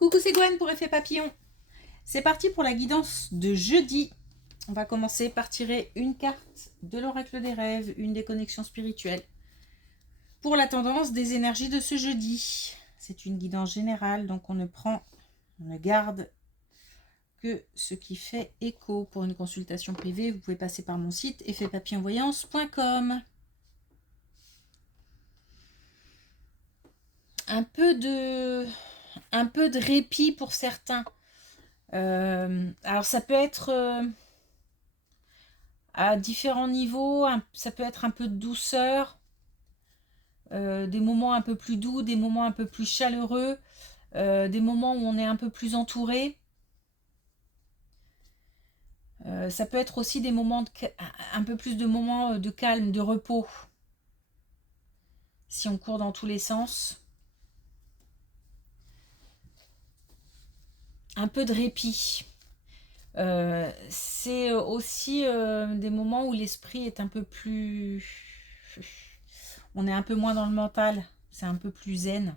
Coucou, c'est Gwen pour Effet Papillon. C'est parti pour la guidance de jeudi. On va commencer par tirer une carte de l'oracle des rêves, une des connexions spirituelles. Pour la tendance des énergies de ce jeudi. C'est une guidance générale, donc on ne garde que ce qui fait écho. Pour une consultation privée, vous pouvez passer par mon site effetpapillonvoyance.com. Un peu de répit pour certains. Alors ça peut être à différents niveaux, ça peut être un peu de douceur, des moments un peu plus doux, des moments un peu plus chaleureux, des moments où on est un peu plus entouré. Ça peut être aussi des moments un peu plus de moments de calme, de repos, si on court dans tous les sens. Un peu de répit. C'est aussi des moments où l'esprit est un peu plus... On est un peu moins dans le mental, c'est un peu plus zen.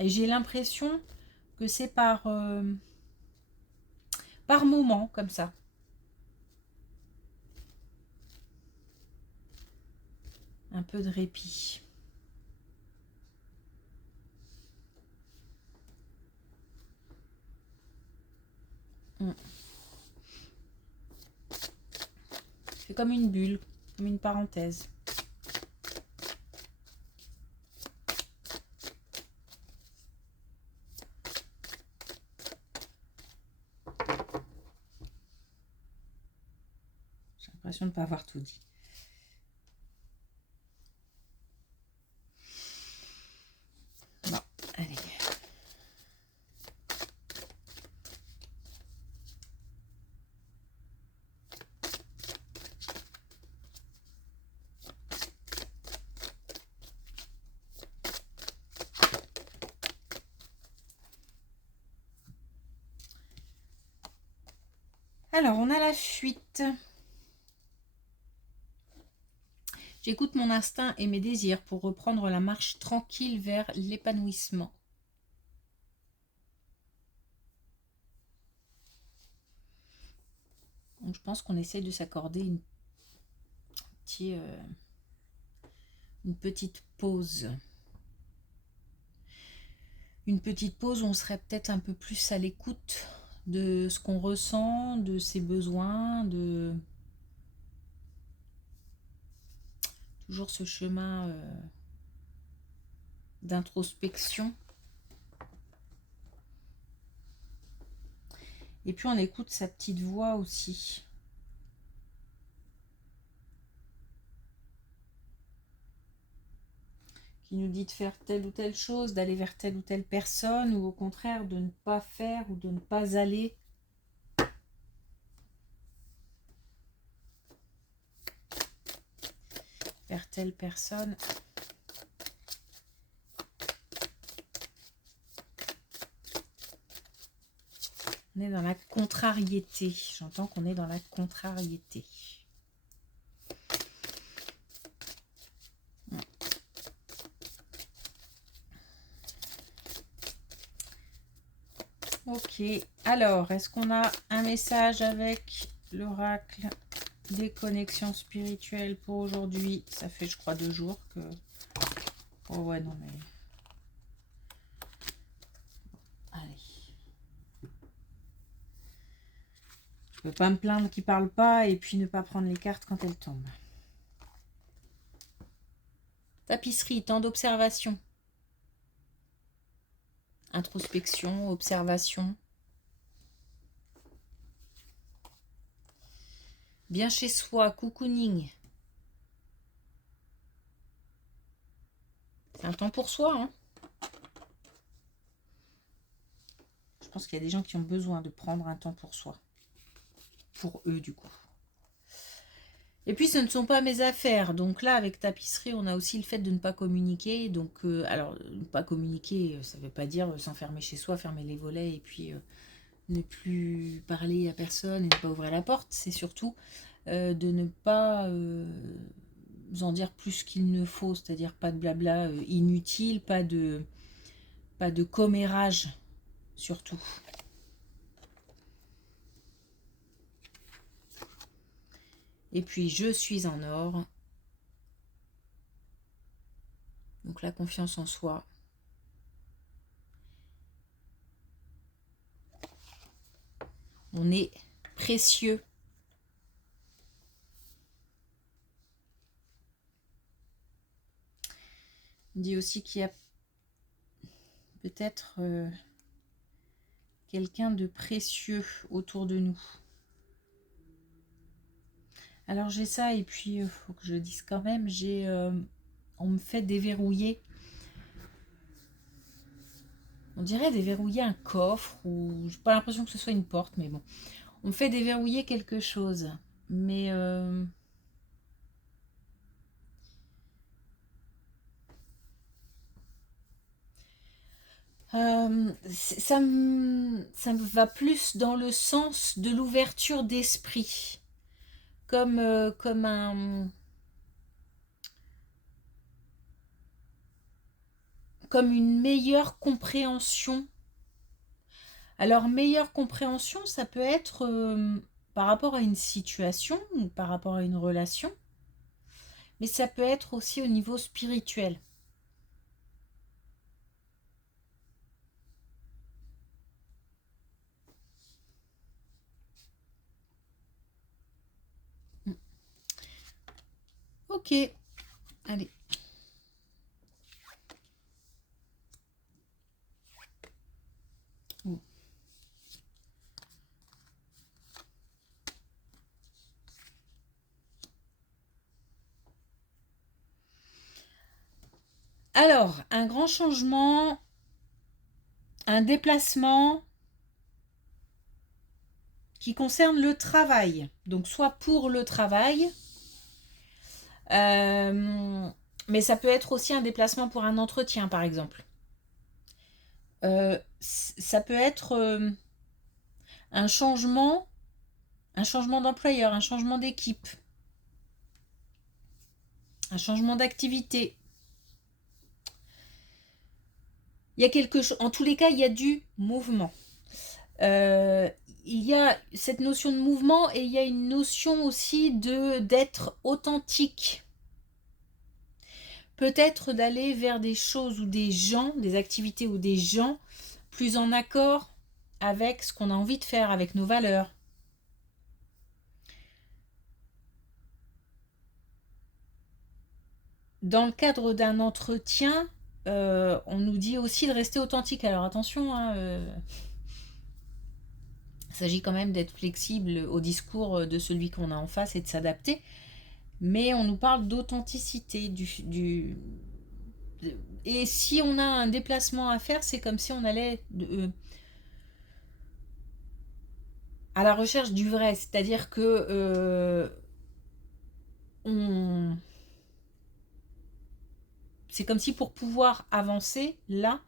Et j'ai l'impression que c'est par moment, comme ça. Un peu de répit. C'est comme une bulle, comme une parenthèse. J'ai l'impression de ne pas avoir tout dit. Bon, allez. Alors, on a la fuite. J'écoute mon instinct et mes désirs pour reprendre la marche tranquille vers l'épanouissement. Donc, je pense qu'on essaie de s'accorder une petite pause. Une petite pause où on serait peut-être un peu plus à l'écoute de ce qu'on ressent, de ses besoins, de toujours ce chemin d'introspection. Et puis on écoute sa petite voix aussi. Qui nous dit de faire telle ou telle chose, d'aller vers telle ou telle personne, ou au contraire de ne pas faire ou de ne pas aller. Vers telle personne. On est dans la contrariété. J'entends qu'on est dans la contrariété. Ok. Alors, est-ce qu'on a un message avec l'oracle des connexions spirituelles pour aujourd'hui? Ça fait, je crois, 2 jours que... Oh ouais, non mais... Je peux pas me plaindre qu'il parle pas et puis ne pas prendre les cartes quand elles tombent. Tapisserie, temps d'observation. Introspection, observation. Bien chez soi, cocooning. C'est un temps pour soi, hein. Je pense qu'il y a des gens qui ont besoin de prendre un temps pour soi. Pour eux, du coup. Et puis, ce ne sont pas mes affaires. Donc là, avec tapisserie, on a aussi le fait de ne pas communiquer. Donc, alors, ne pas communiquer, ça ne veut pas dire s'enfermer chez soi, fermer les volets et puis ne plus parler à personne et ne pas ouvrir la porte. C'est surtout de ne pas en dire plus qu'il ne faut. C'est-à-dire pas de blabla inutile, pas de pas de commérage surtout. Et puis je suis en or. Donc la confiance en soi. On est précieux. On dit aussi qu'il y a peut-être quelqu'un de précieux autour de nous. Alors j'ai ça et puis il faut que je le dise quand même, on me fait déverrouiller. On dirait déverrouiller un coffre ou j'ai pas l'impression que ce soit une porte, mais bon. On me fait déverrouiller quelque chose. Mais ça me va plus dans le sens de l'ouverture d'esprit. Comme une meilleure compréhension. Alors, meilleure compréhension, ça peut être par rapport à une situation ou par rapport à une relation, mais ça peut être aussi au niveau spirituel. Ok, allez. Alors, un grand changement, un déplacement qui concerne le travail. Donc, soit pour le travail, mais ça peut être aussi un déplacement pour un entretien, par exemple. Ça peut être un changement d'employeur, un changement d'équipe, un changement d'activité. Il y a quelque chose, en tous les cas, il y a du mouvement. Il y a cette notion de mouvement et il y a une notion aussi d'être authentique. Peut-être d'aller vers des choses ou des gens, des activités ou des gens plus en accord avec ce qu'on a envie de faire, avec nos valeurs. Dans le cadre d'un entretien, on nous dit aussi de rester authentique. Alors attention, hein, il s'agit quand même d'être flexible au discours de celui qu'on a en face et de s'adapter. Mais on nous parle d'authenticité. Et si on a un déplacement à faire, c'est comme si on allait à la recherche du vrai. C'est-à-dire que c'est comme si pour pouvoir avancer, là,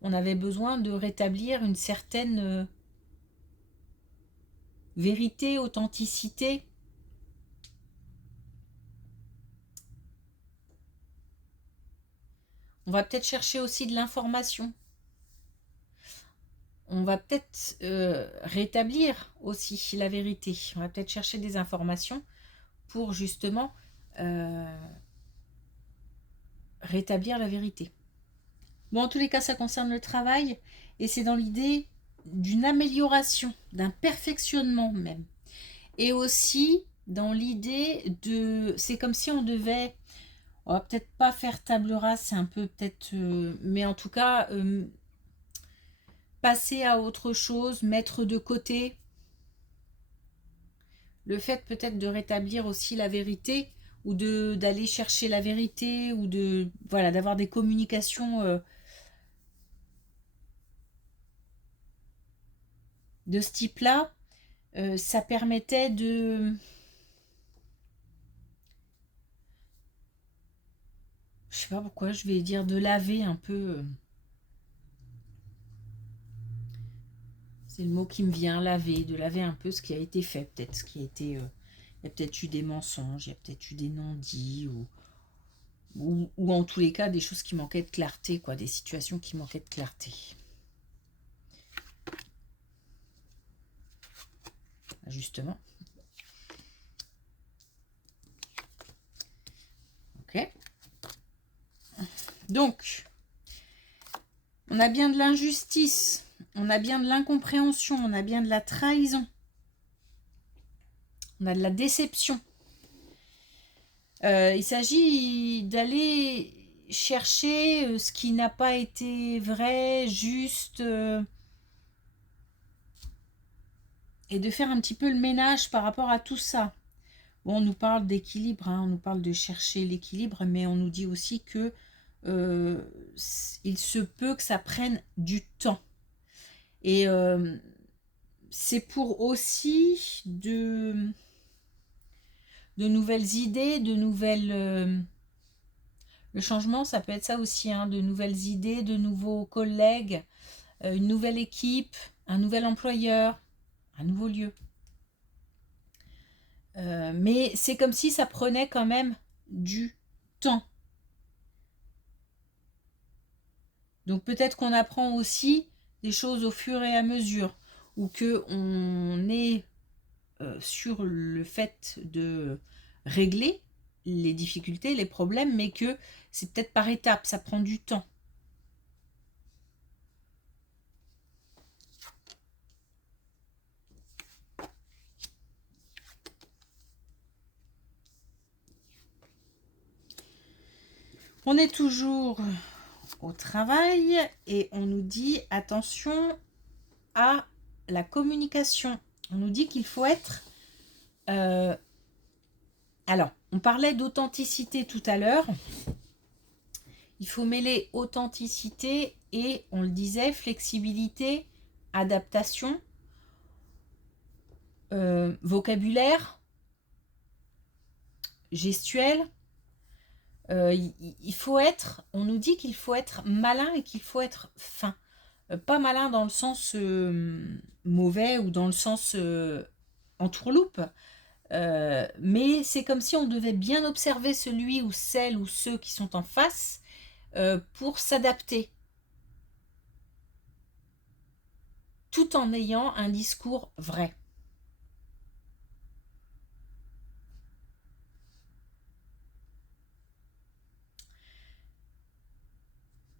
on avait besoin de rétablir une certaine vérité, authenticité. On va peut-être chercher aussi de l'information. On va peut-être rétablir aussi la vérité. On va peut-être chercher des informations pour justement rétablir la vérité. Bon, en tous les cas, ça concerne le travail et c'est dans l'idée d'une amélioration, d'un perfectionnement même. Et aussi dans l'idée de... C'est comme si on devait... On va peut-être pas faire table rase, c'est un peu peut-être... mais en tout cas, passer à autre chose, mettre de côté le fait peut-être de rétablir aussi la vérité ou d'aller chercher la vérité ou de voilà d'avoir des communications de ce type-là, ça permettait de... Je sais pas pourquoi, je vais dire de laver un peu... c'est le mot qui me vient, laver, de laver un peu ce qui a été fait, peut-être ce qui a été... il y a peut-être eu des mensonges, il y a peut-être eu des non-dits, ou en tous les cas des choses qui manquaient de clarté, quoi, des situations qui manquaient de clarté. Justement. Ok. Donc, on a bien de l'injustice, on a bien de l'incompréhension, on a bien de la trahison, on a de la déception. Il s'agit d'aller chercher ce qui n'a pas été vrai, juste, et de faire un petit peu le ménage par rapport à tout ça. Bon, on nous parle d'équilibre, hein, on nous parle de chercher l'équilibre, mais on nous dit aussi que il se peut que ça prenne du temps. Et c'est pour aussi de nouvelles idées, de nouvelles... le changement, ça peut être ça aussi, hein, de nouvelles idées, de nouveaux collègues, une nouvelle équipe, un nouvel employeur, un nouveau lieu. Mais c'est comme si ça prenait quand même du temps. Donc peut-être qu'on apprend aussi des choses au fur et à mesure, ou qu'on est sur le fait de régler les difficultés, les problèmes, mais que c'est peut-être par étapes, ça prend du temps. On est toujours au travail et on nous dit attention à la communication. On nous dit qu'il faut être... alors, on parlait d'authenticité tout à l'heure. Il faut mêler authenticité et, on le disait, flexibilité, adaptation, vocabulaire, gestuel. Il faut être, on nous dit qu'il faut être malin et qu'il faut être fin. Pas malin dans le sens mauvais ou dans le sens entourloupe, mais c'est comme si on devait bien observer celui ou celle ou ceux qui sont en face pour s'adapter, tout en ayant un discours vrai.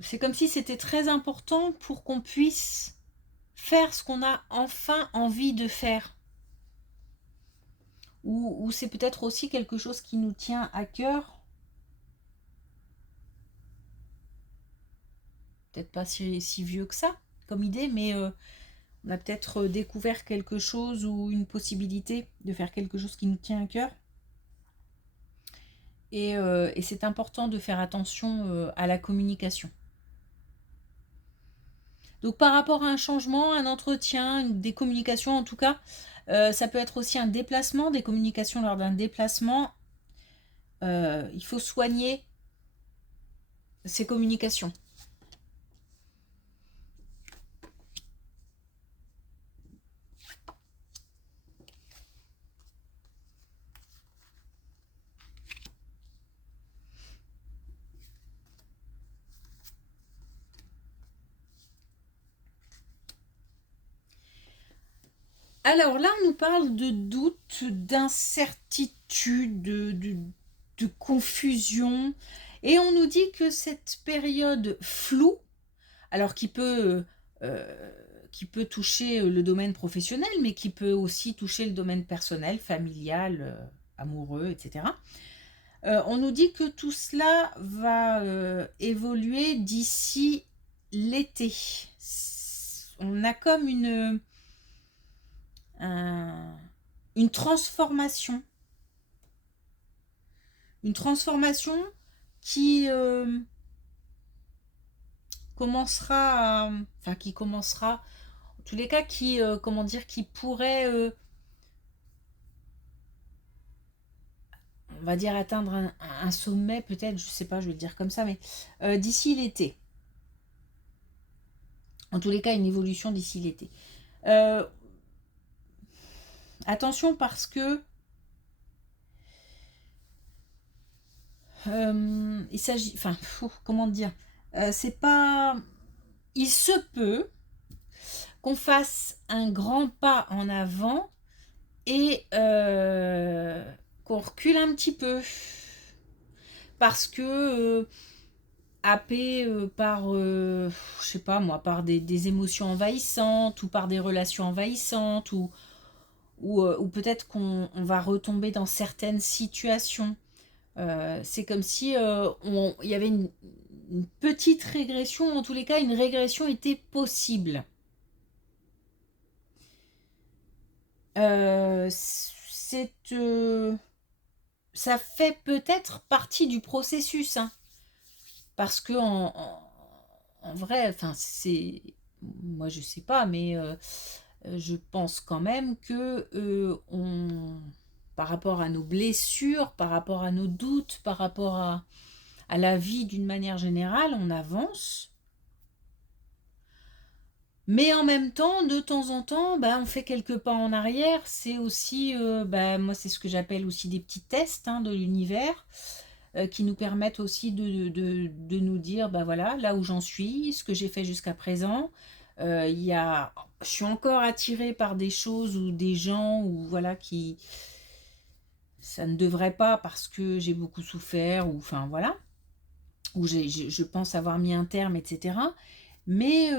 C'est comme si c'était très important pour qu'on puisse faire ce qu'on a enfin envie de faire. Ou c'est peut-être aussi quelque chose qui nous tient à cœur. Peut-être pas si vieux que ça comme idée, mais on a peut-être découvert quelque chose ou une possibilité de faire quelque chose qui nous tient à cœur. Et c'est important de faire attention à la communication. Donc par rapport à un changement, un entretien, des communications en tout cas, ça peut être aussi un déplacement, des communications lors d'un déplacement. Il faut soigner ces communications. Alors là, on nous parle de doute, d'incertitude, de confusion. Et on nous dit que cette période floue, alors qui peut toucher le domaine professionnel, mais qui peut aussi toucher le domaine personnel, familial, amoureux, etc. On nous dit que tout cela va évoluer d'ici l'été. On a comme une transformation. Une transformation qui commencera, en tous les cas, qui pourrait, on va dire, atteindre un sommet, peut-être, je sais pas, je vais le dire comme ça, mais d'ici l'été. En tous les cas, une évolution d'ici l'été. Attention parce que Il s'agit, enfin, comment dire, c'est pas, il se peut qu'on fasse un grand pas en avant et qu'on recule un petit peu parce que happé par, je sais pas moi, par des émotions envahissantes ou par des relations envahissantes ou peut-être qu'on va retomber dans certaines situations. C'est comme si il y avait une petite régression, en tous les cas, une régression était possible. C'est ça fait peut-être partie du processus, hein, parce que en vrai, enfin c'est, moi je sais pas, mais je pense quand même que par rapport à nos blessures, par rapport à nos doutes, par rapport à la vie d'une manière générale, on avance. Mais en même temps, de temps en temps, bah, on fait quelques pas en arrière. C'est aussi, bah, moi, c'est ce que j'appelle aussi des petits tests, hein, de l'univers, qui nous permettent aussi de nous dire, bah voilà, là où j'en suis, ce que j'ai fait jusqu'à présent. Je suis encore attirée par des choses ou des gens ou voilà ça ne devrait pas parce que j'ai beaucoup souffert ou enfin voilà, ou je pense avoir mis un terme, etc. Mais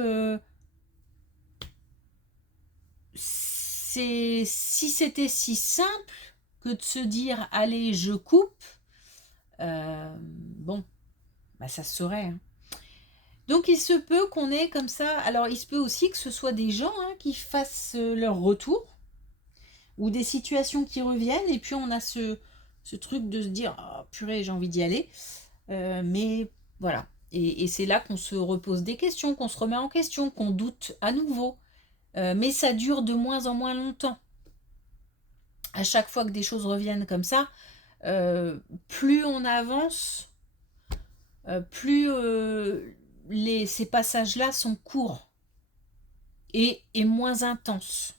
si c'était si simple que de se dire allez je coupe, bon bah ça se saurait, hein. Donc il se peut qu'on ait comme ça, alors il se peut aussi que ce soit des gens, hein, qui fassent leur retour ou des situations qui reviennent et puis on a ce truc de se dire oh, purée j'ai envie d'y aller. Mais voilà, et c'est là qu'on se repose des questions, qu'on se remet en question, qu'on doute à nouveau. Mais ça dure de moins en moins longtemps. À chaque fois que des choses reviennent comme ça, plus on avance, plus ces passages-là sont courts et moins intenses.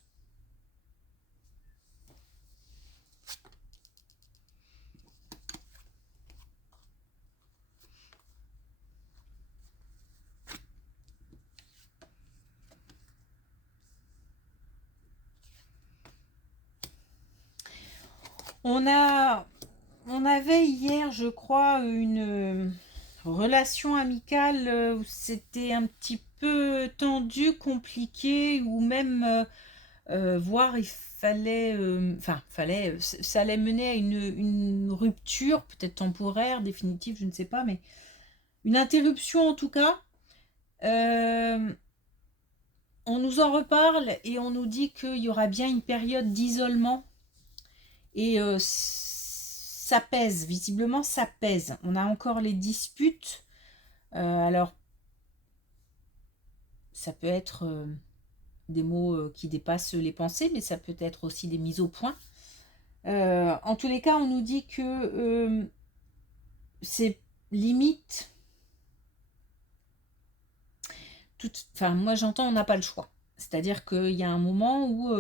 On a, on avait hier, je crois, une relation amicale où c'était un petit peu tendu, compliqué, ou même voire il fallait, enfin, ça allait mener à une rupture, peut-être temporaire, définitive, je ne sais pas, mais une interruption en tout cas. Euh, on nous en reparle et on nous dit qu'il y aura bien une période d'isolement et ça pèse, visiblement ça pèse. On a encore les disputes. Alors, ça peut être des mots qui dépassent les pensées, mais ça peut être aussi des mises au point. En tous les cas, on nous dit que c'est limite. Enfin, moi j'entends, on n'a pas le choix. C'est-à-dire qu'il y a un moment où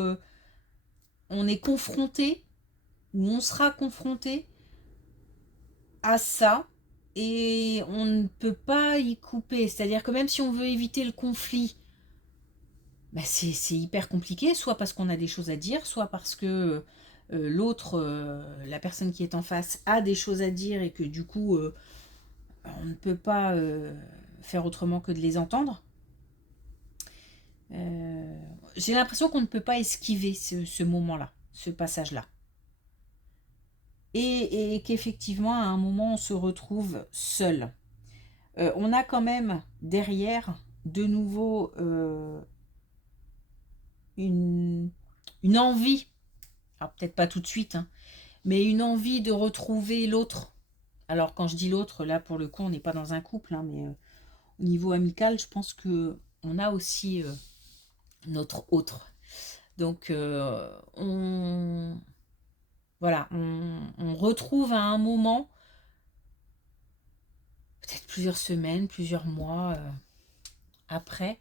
on est confronté, où on sera confronté à ça, et on ne peut pas y couper. C'est-à-dire que même si on veut éviter le conflit, bah c'est hyper compliqué, soit parce qu'on a des choses à dire, soit parce que l'autre, la personne qui est en face, a des choses à dire et que du coup, on ne peut pas faire autrement que de les entendre. J'ai l'impression qu'on ne peut pas esquiver ce moment-là, ce passage-là. Et qu'effectivement, à un moment, on se retrouve seul. On a quand même derrière, de nouveau, une, une envie, alors peut-être pas tout de suite, hein, mais une envie de retrouver l'autre. Alors quand je dis l'autre, là pour le coup, on n'est pas dans un couple, hein, mais au niveau amical, je pense que on a aussi notre autre. Donc voilà, on retrouve à un moment, peut-être plusieurs semaines, plusieurs mois après,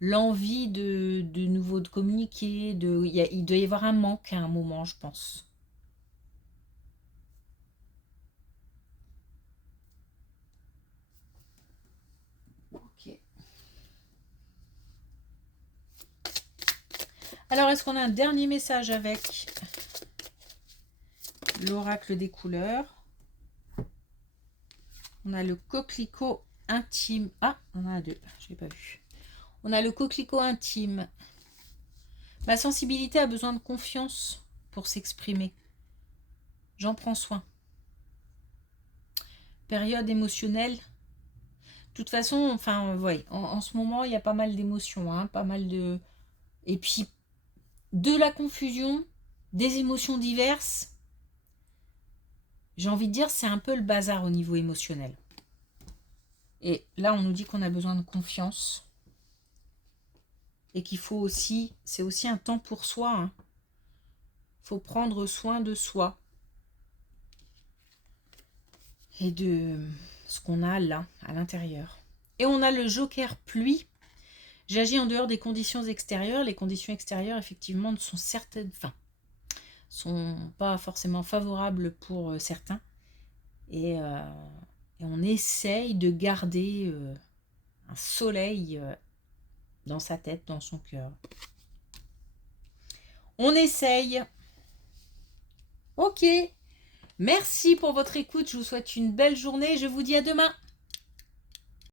l'envie de nouveau de communiquer, il doit y avoir un manque à un moment, je pense. Alors, est-ce qu'on a un dernier message avec l'oracle des couleurs? On a le coquelicot intime. Ah, on en a deux, je n'ai pas vu. On a le coquelicot intime. Ma sensibilité a besoin de confiance pour s'exprimer. J'en prends soin. Période émotionnelle. De toute façon, enfin, ouais, en ce moment, il y a pas mal d'émotions, hein, pas mal de... Et puis, de la confusion, des émotions diverses. J'ai envie de dire, c'est un peu le bazar au niveau émotionnel. Et là, on nous dit qu'on a besoin de confiance. Et qu'il faut aussi, c'est aussi un temps pour soi. Hein. Faut prendre soin de soi. Et de ce qu'on a là, à l'intérieur. Et on a le joker pluie. J'agis en dehors des conditions extérieures. Les conditions extérieures, effectivement, sont pas forcément favorables pour certains. Et on essaye de garder un soleil dans sa tête, dans son cœur. On essaye. Ok. Merci pour votre écoute. Je vous souhaite une belle journée. Je vous dis à demain.